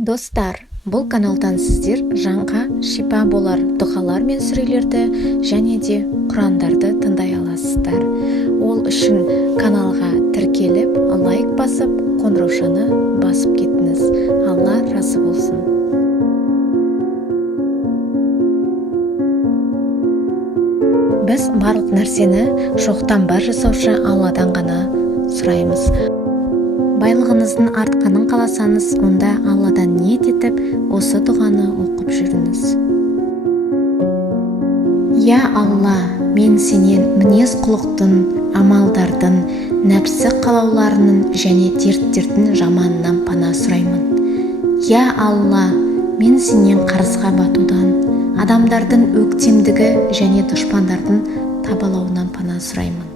Достар, бұл каналдан сіздер жанға шипа болар дұғалар мен сүрелерді және де құрандарды тыңдай аласыздар. Ол үшін каналға тіркеліп, лайк басып, қоңыраушаны басып кетіңіз. Алла разы болсын. Біз барлық нәрсені жоқтан бар жасаушы Алладан ғана сұраймыз. Байлығыңыздың артқанын қаласаңыз, онда Алладан ниет етіп, осы дұғаны оқып жүріңіз. Я Алла, мен сенен мінез құлықтың, амалдардың, нәпсі қалауларының және дерттердің жаманынан пана сұраймын. Я Алла, мен сенен қарызға батудан, адамдардың өктемдігі және дұшпандардың табалауынан пана сұраймын.